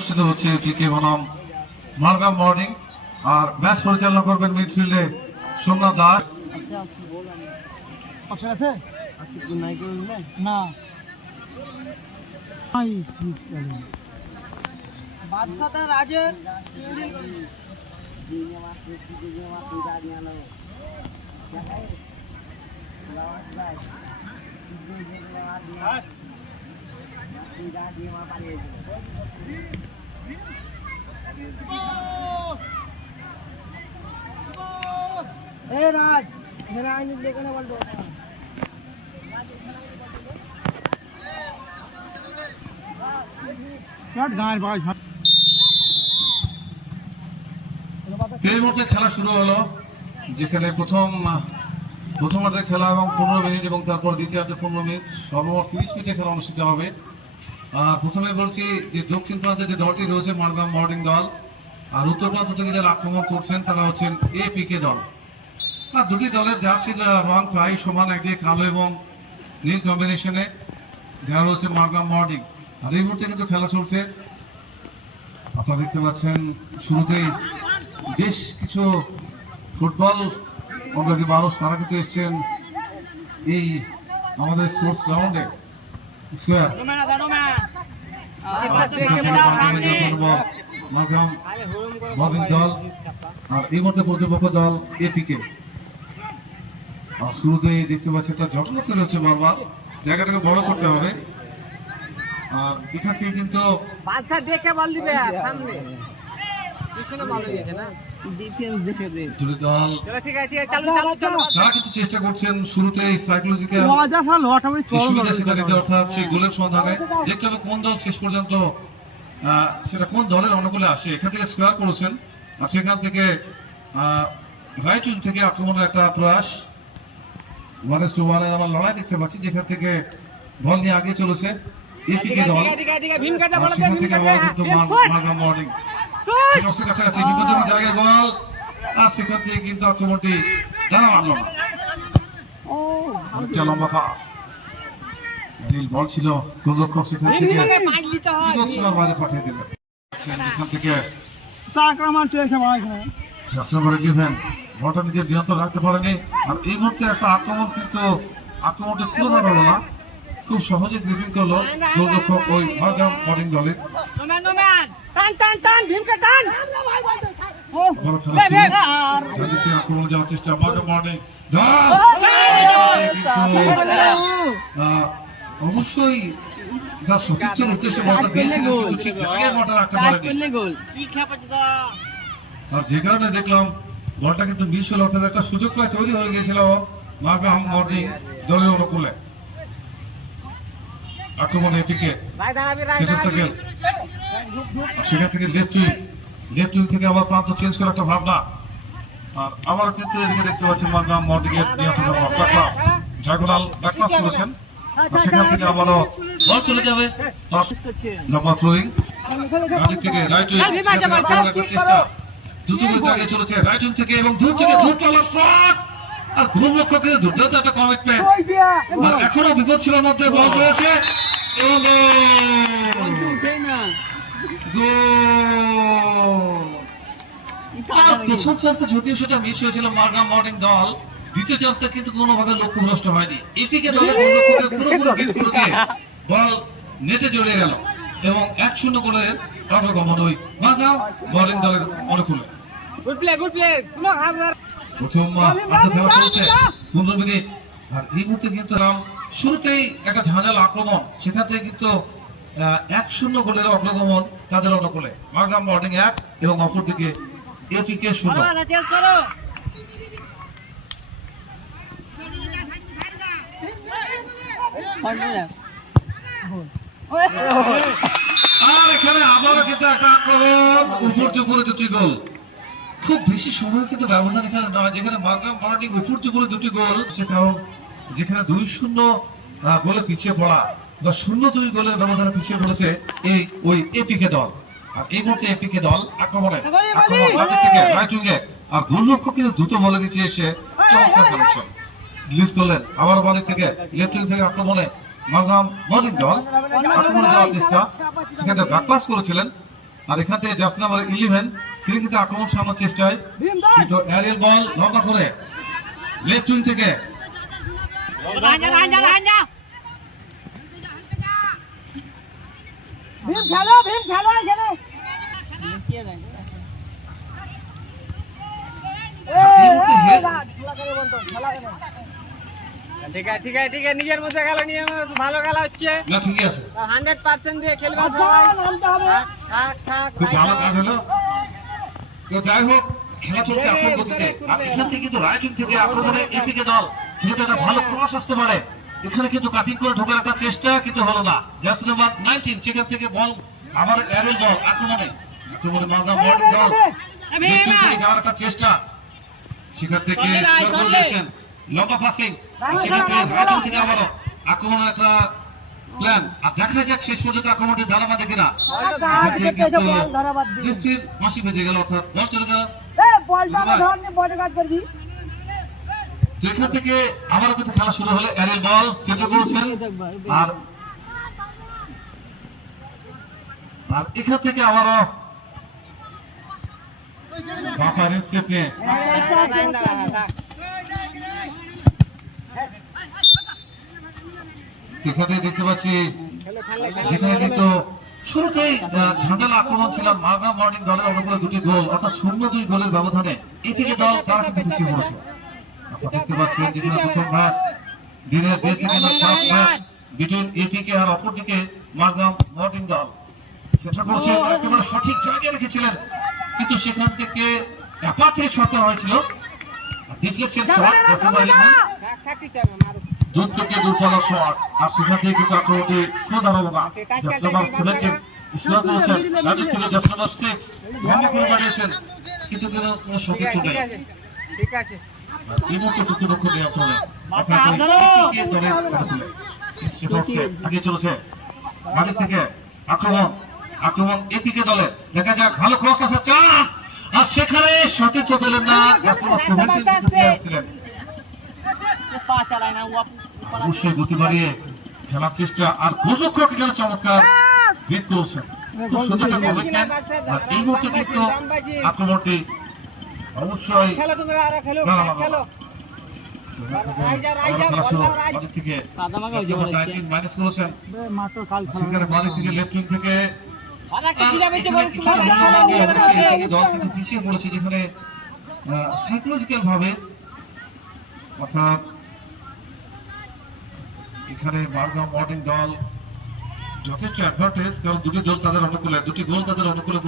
অনুষ্ঠিত হচ্ছে পিকে বনাম মালগাম মর্নিং। আর ম্যাচ পরিচালনা করবেন মিডফিল্ডে সোমনাথ দাস। राज मेरा आई लेकर ना बोल दो शॉट गार भाई এই মুহূর্তে খেলা শুরু হলো, যেখানে প্রথমার্ধের খেলা এবং 15 মিনিট এবং তারপর দ্বিতীয়ার্ধে 15 মিনিট, সর্বমোট 30 মিনিটের খেলা অনুষ্ঠিত হবে। প্রথমে বলছি যে দক্ষিণ প্রান্তে যে দলটি রয়েছে মালগাম মর্নিং দল, আর উত্তর প্রান্ত থেকে যারা আক্রমণ করছেন তারা হচ্ছেন এপিকে দল। আর দুটি দলের জার্সির রং প্রায় সমান, একদিকে কালো এবং নীল কম্বিনেশনে যারা রয়েছে মালগাম মর্নিং। আর এই মুহূর্তে কিন্তু খেলা চলছে। আপনারা দেখতে পাচ্ছেন শুরুতেই বেশ কিছু ফুটবল অলরেডি মানুষ তারা কিন্তু এসছেন এই আমাদের স্পোর্টস গ্রাউন্ডে স্কোয়ার। দল আর এই মুহূর্তে প্রতিপক্ষ দল এপিকে। শুরুতেই দেখতে পাচ্ছি একটা যত্ন তৈরি হচ্ছে, বারবার জায়গাটাকে বড় করতে হবে। আর এখান থেকে কিন্তু দেখে বল দিবে সামনে চেষ্টা করছেন শুরুতেই সাইকোলজিক্যাল গোলের সন্ধানে। দেখতে হবে কোন দল শেষ পর্যন্ত সেটা কোন দলের অনুকূলে আসে। এখান থেকে স্কোয়ার করেছেন, আর সেখান থেকে রাইট উইং থেকে আক্রমণের একটা প্রয়াস 1-1 এর আমার লড়াই দেখতে পাচ্ছি, যেখান থেকে বল নিয়ে আগে চলেছে এপিকে দল। মর্নিং কাছাকাছি বিপজ্জনক জায়গায় বল, আর সেখান থেকে কিন্তু আক্রমণটি দাঁড়া মারল না। লম্বা পাস, বল ছিল গোলরক্ষক, সেখান থেকে বাইরে পাঠিয়ে দিলেন। এখান থেকে বলটা নিজের নিয়ন্ত্রণ রাখতে পারেনি। আর এই মুহূর্তে একটা আক্রমণ, কিন্তু আক্রমণটা তুলে ধরা হলো না, খুব সহজে ড্রিবলিং করলো গোলরক্ষক ওই মালগাম মর্নিং দলের। আক্রমণ যাওয়ার চেষ্টা মালগাম মর্নিং, অবশ্যই তার সতীর্থের উদ্দেশ্যে বলটা দিয়েছিলেন, কিন্তু ঠিক জায়গায় বলটা রাখতে পারেনি। আর যে কারণে দেখলাম বলটা কিন্তু মিস হলো, অর্থাৎ একটা সুযোগ প্রায় তৈরি হয়ে গিয়েছিল মালগাম মর্নিং দলের অনুকূলে। আক্রমণ এদিকে সেখান থেকে লেফট উইং থেকে আবার প্রান্ত চেঞ্জ করার একটা ভাবনা। আর আবার কিন্তু এদিকে দেখতে পাচ্ছেন মালগাম মর্নিং এর নিয়ন্ত্রণ জাগোনাল ব্যাকপাস করেছেন, সেখান থেকে আবারও বল চলে যাবে লম্বা থ্রোয়িং থেকে রাইট উইং চেষ্টা, দ্রুত গতিতে আগে চলেছে রাইট উইং থেকে এবং দূর থেকে শট। আর গোলরক্ষকের দুর্দান্ত একটা কমিটমেন্ট, আর এখনো বিপদ ছিল মধ্যে বল রয়েছে এবং প্রথম চান্সে যদিও সেটা মিস হয়েছিল মালগাম মর্নিং দল, দ্বিতীয় চান্সে কিন্তু কোনোভাবে লক্ষ্যভ্রষ্ট হয়নি। এপিকে দলের গোলরক্ষকের পুরোপুরি বল নেটে জড়িয়ে গেল এবং 1-0 গোলের অগ্রগমন ওই মালগাম মর্নিং দলের অনুকূলে। প্রথম খেলা চলছে 15 মিনিট। আর এই মুহূর্তে কিন্তু শুরুতেই একটা ঝাঁঝাল আক্রমণ, সেখান থেকে কিন্তু 1-0 গোলের অগ্রগমন তাদের অনুকূলে। মালগাম মর্নিং 1 এবং অপরদিকে এপিকে 0। আর এখানে আবারও কিন্তু একটা আক্রমণ, উপর দুটি গোল। খুব বেশি সময় কিন্তু ব্যবধান এখানে নয়, যেখানে মালগাম মর্নিং উপর দুটি গোল, কারণ যেখানে 2-0 গোলে পিছিয়ে পড়া বা 0-2 গোলের ব্যবধানে পিছিয়ে পড়েছে ওই এপিকে দল। আর এই মুহূর্তে এপিকে দল আক্রমণ থেকে রাইট উইংয়ে, আর গোলরক্ষক কিন্তু দ্রুত বলে দিচ্ছে এসে চমৎকার কানেকশন রিলিজ করলেন। আবার বাদিক থেকে লেফট উইং থেকে আক্রমণে মালগাম মর্নিং দল আক্রমণে যাওয়ার চেষ্টা, সেখানে ব্যাকপাস করেছিলেন আর এখান থেকে জার্সি নাম্বার 11 তিনি কিন্তু আক্রমণ সামলার চেষ্টায়, ভীম দাস কিন্তু এরিয়াল বল লম্বা করে লেফট উইং থেকে ভীম খেলো এখানে রাজ খেলা করে বলতো খেলা করে ঠিক আছে নিজের মধ্যে খেলো, নিজের মধ্যে ভালো খেলা হচ্ছে, না ঠিকই আছে, 100% দিয়ে খেলবে আচ্ছা, সবাই। নামতে হবে থাক খুব ভালো কাজ হলো। তো যাই হোক, খেলা চলছে আপনার গতিতে। আর এখান থেকে কিন্তু রাইট উইং থেকে আক্রমণে এপিকে দল যেহেতু একটা ভালো ক্রস আসতে পারে, এখানে কিন্তু কাটিং করে ঢোকার একটা চেষ্টা কিন্তু হলো না। জার্সি নাম্বার 19 সেখান থেকে বল আবার এরিয়াল বল আক্রমণে মালদা বল দল লেফট উইং থেকে যাওয়ার একটা চেষ্টা, সেখান থেকে কনভারসেশন লম্বা পাসিং, সেখান থেকে রাইট উইং থেকে আবারও আক্রমণের একটা প্ল্যান। আর দেখা যাক শেষ পর্যন্ত আক্রমণটি ধারাবাহিক কিনা। মাসি বেজে গেল, অর্থাৎ 10 চলে গেল। তো এখান থেকে আবারও কিন্তু খেলা শুরু হলে এরিয়াল বল সেন্টার করেছেন, আর এখান থেকে আবারও বাপা রেস্টেপ নিয়ে এখানে দেখতে পাচ্ছি যেখানে কিন্তু শুরুতেই ঝাঁঝাল আক্রমণ ছিল মালদা মর্নিং দলের অনুকূলে 2টি গোল, অর্থাৎ 0-2 গোলের ব্যবধানে এটিকে দল তারা কিন্তু পিছিয়ে পড়েছে। আপনারা দেখতে পাচ্ছেন যেখানে প্রথম ম্যাচ দিনের বেশ ফার্স্ট ম্যাচ বিটুইন এপিকে আর অপরদিকে মালদা মর্নিং দল সেটা করছে একেবারে সঠিক জায়গায় রেখেছিলেন, কিন্তু সেখান থেকে একাত্রিশ শত হয়েছিল। ডিফ্লেকশন শট দূর থেকে দূরপাল্লার শট, আর সেখান থেকে কিন্তু আক্রমণটি কোনো দাঁড়ালো না। জাসনাবার খেলেছেন ইসলাম করেছেন রাজু থেকে জাসনাবার 6 ভঙ্গ করে বাড়িয়েছেন, কিন্তু কোনো সতীর্থ নেই। ঠিক আছে এই মুহূর্তে প্রতিপক্ষ নিয়ন্ত্রণে আগে চলেছে বাড়ি থেকে আক্রমণ এপিকে দলে। দেখা যাক ভালো ক্রস আসার চান্স, আর সেখানে সতীর্থ পেলেন না। অবশ্যই গতি বাড়িয়ে খেলার চেষ্টা, আর গোলরক্ষক এখানে চমৎকার হিট করেছেন, খুব সুন্দর একটা কমিটমেন্ট। আর এই মুহূর্তে কিন্তু আক্রমণটি অবশ্যই পিছিয়ে পড়েছে, যেখানে সাইকোলজিক্যাল ভাবে, অর্থাৎ এখানে মালদা মর্নিং দল যথেষ্ট অ্যাডভান্টেজ, কারণ 2টি গোল তাদের অনুকূলে, 2টি গোল তাদের অনুকূলে।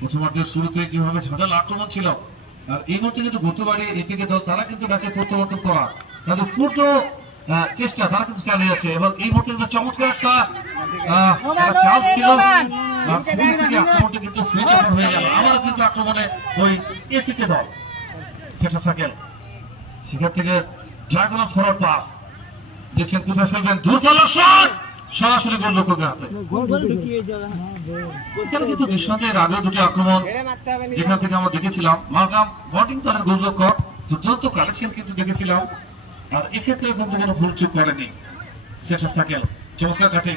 প্রথমার্ধের শুরুতে যেভাবে ঝাঁঝাল আক্রমণ ছিল, আর এই মুহূর্তে কিন্তু গতি বাড়িয়ে এপিকে দল তারা কিন্তু ম্যাচে প্রত্যাবর্তন করা তাদের পুরো চেষ্টা তারা কিন্তু চালিয়ে যাচ্ছে। এবং এই মুহূর্তে কিন্তু চমৎকার একটা চান্স ছিল, আক্রমণটা কিন্তু সুইচ অফ হয়ে গেল। আবার কিন্তু আক্রমণে ওই এপিকে দল সেটা সাকেল, সেখান থেকে ড্রাগন ফরওয়ার্ড পাস দেখছেন কোথায় ফেলবেন, দুর্বলের শট সরাসরি গোলরক্ষকের হাতে। এখানে কিন্তু নিঃসন্দেহের আগে 2টি আক্রমণ যেখান থেকে আমরা দেখেছিলাম মালদা মর্নিং দলের গোলরক্ষক দুর্দান্ত কালেকশন কিন্তু দেখেছিলাম, আর এক্ষেত্রে কিন্তু কোনো ভুল চুক করেনি সেটা সাকেল। চমৎকার কাটিং,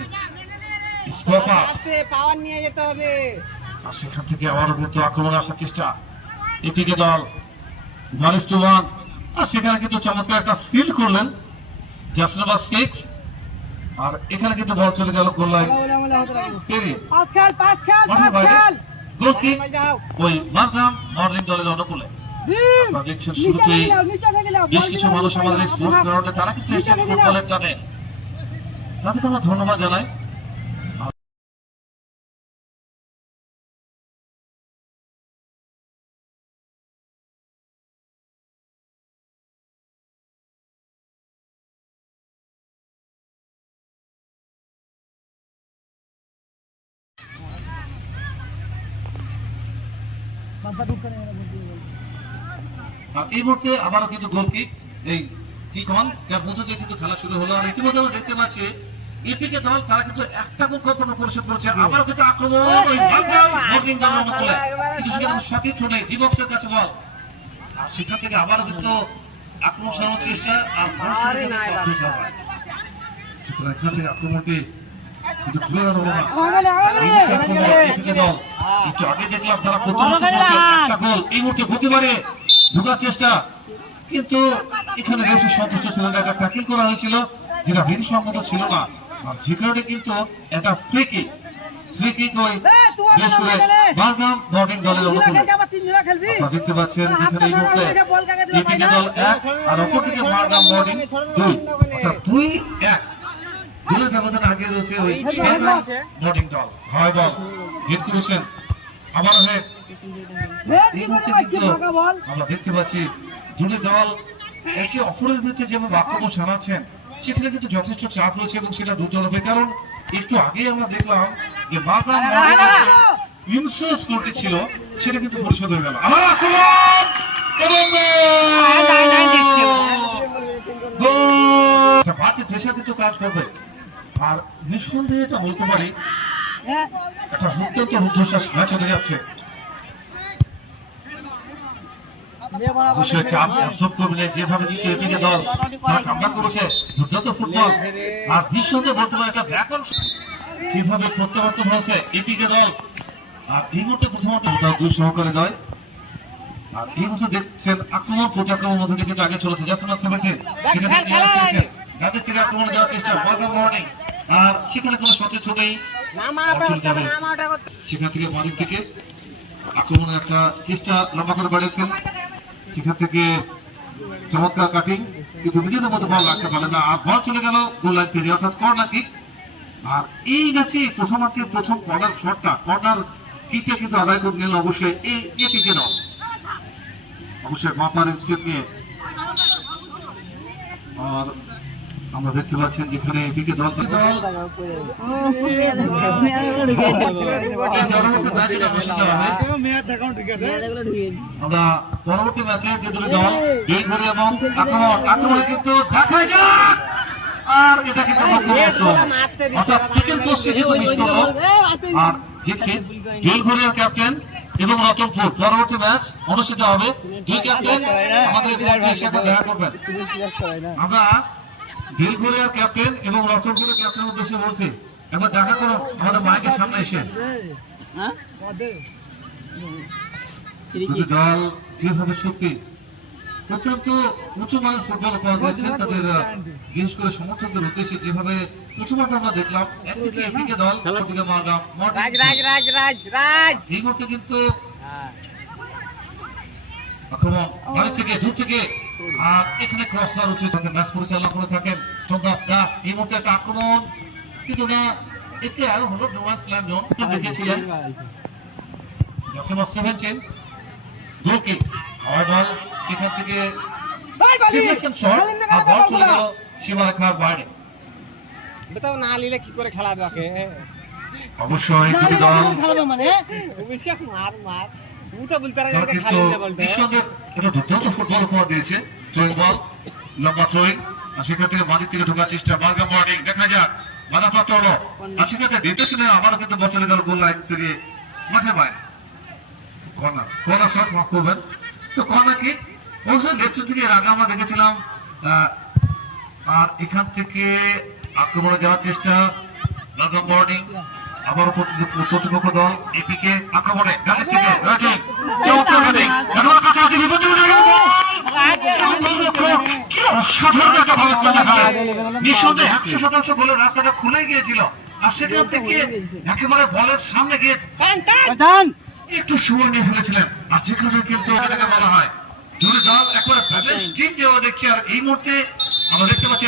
পাওয়ার নিয়ে যেতে হবে, আর সেখান থেকে আবারও কিন্তু আক্রমণে আসার চেষ্টা এপিকে দল 1-1, আর সেখানে কিন্তু চমৎকার একটা সিল করলেন জাসনাবার 6, আর এখানে কিন্তু বল চলে গেল গোল লাইন পেরিয়ে গোল কিক ওই মালদা মর্নিং দলের অনুকূলে। আপনারা দেখছেন শুরুতেই বেশ কিছু মানুষ আমাদের এই স্পোর্টস গ্রাউন্ডে তারা কিন্তু এসেছেন ফুটবলের টানে, তাদেরকে আমরা ধন্যবাদ জানাই। আর এই মুহূর্তে আবারও কিন্তু গোল কিক, এই কিক অন, যার মধ্যে দিয়ে কিন্তু খেলা শুরু হলো। আর ইতিমধ্যে আমরা দেখতে পাচ্ছি এপিকে দল তারা কিন্তু একটা গোল কখনো পরিশোধ করেছে, আবারও কিন্তু আক্রমণ ওই মর্নিং দলের অনুকূলে, কিন্তু সেখানে সতীর্থ নেই, ডিবক্সের কাছে বল, আর সেখান থেকে আবারও কিন্তু আক্রমণ সারানোর চেষ্টা, আর এখান থেকে আক্রমণটি কিন্তু ঘুরে গেল না। দল একটু আগে দেখলাম তারা প্রতিহত করছে একটা গোল এই মুহূর্তে গতি বাড়িয়ে ঢোকার চেষ্টা, কিন্তু এখানে রেফারি সন্তুষ্ট ছিলেন না। একটা ট্যাকল করা হয়েছিল যেটা বিধিসম্মত ছিল না, আর যে কারণে কিন্তু একটা ফ্রি কিক ওই বেশ করে বারগাম মর্নিং দলের অনুকূলে। আপনারা দেখতে পাচ্ছেন যেখানে এই মুহূর্তে এপিকে দল 1 আর অপরদিকে বারগাম মর্নিং 2, অর্থাৎ 2-1 গোলের ব্যবধান আগে রয়েছে ওই বারগাম মর্নিং দল। হয় বল হিট করেছেন আবার হেড। এই মুহূর্তে কিন্তু আমরা দেখতে পাচ্ছি দুটি দল একে অপরের বিরুদ্ধে যেভাবে আক্রমণ চালাচ্ছেন সেখানে কিন্তু যথেষ্ট চাপ রয়েছে এবং সেটা দ্রুত হবে, কারণ একটু আগে আমরা দেখলাম যে বারগাম ইনসুরেন্স স্কোরটি ছিল সেটা কিন্তু পরিশোধ হয়ে গেল। আবার আক্রমণ এবং গোল! বাড়তি প্রেশার কিন্তু কাজ করবে, আর নিঃসন্দেহে এটা বলতে পারি একটা অত্যন্ত রুদ্ধশ্বাস ম্যাচ হতে যাচ্ছে। অবশ্যই চাপ অ্যাবজর্ব করবে না, যেভাবে কিন্তু এপিকে দল তারা কামব্যাক করেছে, দুর্দান্ত ফুটবল। আর নিঃসন্দেহে বলতে পারে একটা ব্যাকন যেভাবে প্রত্যাবর্তন হয়েছে এপিকে দল। আর এই মুহূর্তে প্রথমত দুই সহকারী দল, আর এই মুহূর্তে দেখছেন আক্রমণ প্রত্যাক্রমণ মধ্যে থেকে কিন্তু আগে চলেছে জাসমান সেভেন্টিন, সেখানে যাদের থেকে আক্রমণ যাওয়ার চেষ্টা বারগাম মর্নিং, আর সেখানে কোনো সচেত নেই। সেখান থেকে বাড়ির থেকে আক্রমণের একটা চেষ্টা লম্বা করে বাড়িয়েছেন, সেখান থেকে চমৎকার কাটিং, কিন্তু নিজেদের মধ্যে বল রাখতে পারলেন না, আর বল চলে গেল গোল লাইন পেরিয়ে, অর্থাৎ কর্নার কিক। আর এই ম্যাচে প্রথমার্ধের প্রথম কর্নার শটটা কর্নার কিকটা কিন্তু আদায় করে নিল অবশ্যই এই এপিকে দল, অবশ্যই মাপার স্টেপ নিয়ে। আর আমরা দেখতে পাচ্ছেন যেখানে এপিকে দল আমরা পরবর্তী ম্যাচে যে দুটি দল জয় করে এবং আক্রমণে কিন্তু দেখা যাক, আর এটা কিন্তু অর্থাৎ সেকেন্ড পোস্টে কিন্তু মিস করলো। আর জিতছে জয়ঘরিয়ার ক্যাপ্টেন এবং রতনপুর। পরবর্তী ম্যাচ অনুষ্ঠিত হবে, দুই ক্যাপ্টেন আমাদের সাথে দেখা করবেন। আমরা জয়ঘরিয়ার ক্যাপ্টেন এবং রতনপুরের ক্যাপ্টেন উদ্দেশ্যে বলছি, একবার দেখা করুন আমাদের মাইকের সামনে এসে। দুটি দল যেভাবে সত্যি অত্যন্ত উঁচু মানের ফুটবল উপহার দিয়েছে তাদের বিশেষ করে সমর্থকদের উদ্দেশ্যে, যেভাবে প্রথমত আমরা দেখলাম একদিকে এপিকে দল অপরদিকে মারগাম এই মুহূর্তে কিন্তু আক্রমণ বাড়ি থেকে দূর থেকে, আর এখানে ক্রস করার উচিত ম্যাচ পরিচালনা করে থাকেন সন্ধ্যা দাস। এই মুহূর্তে একটা আক্রমণ কিন্তু না, এতে আরো হলো নোম্যান্স ল্যান্ড জোন দেখেছিলেন জাসিমা 17 গোল কিক আর বল সেখান থেকে ডিফ্লেকশন শট, আর বল চলে গেল সীমারেখার বাইরে। বেটাও না নিলে কি করে খেলাবে ওকে? অবশ্যই দুটি দল অবশ্যই মার মুটা বলতে রাখা যে খালি না বলতে এটা দুর্দান্ত ফুটবল উপহার দিয়েছে। থ্রোয়িং বল লম্বা থ্রোয়িং, আর সেখান থেকে বাড়ির থেকে ঢোকার চেষ্টা বারগাম মর্নিং, দেখা যাক বাধা প্রাপ্ত হলো, আর সেখানে ডিটেকশনে আবারও কিন্তু বল চলে গেল গোল লাইন থেকে মাঠে বাইরে। কর্নার শট মাফ করবেন, তো কর্নার কিক অবশ্যই লেফট থেকে এর আগে আমরা দেখেছিলাম। আর এখান থেকে আক্রমণে যাওয়ার চেষ্টা বারগাম মর্নিং, আবার প্রতিপক্ষ দল এপিকে আক্রমণে নিঃসন্দেহে 100% গোলের রাস্তাটা খুলে গিয়েছিল, আর সেখান থেকে একেবারে বলের সামনে গিয়ে একটু সময় নিয়ে ফেলেছিলেন, আর যেখানে কিন্তু বলা হয় দুটি দল একবারে ব্যালেন্স টিম যেভাবে দেখছি। আর এই মুহূর্তে আমরা দেখতে পাচ্ছি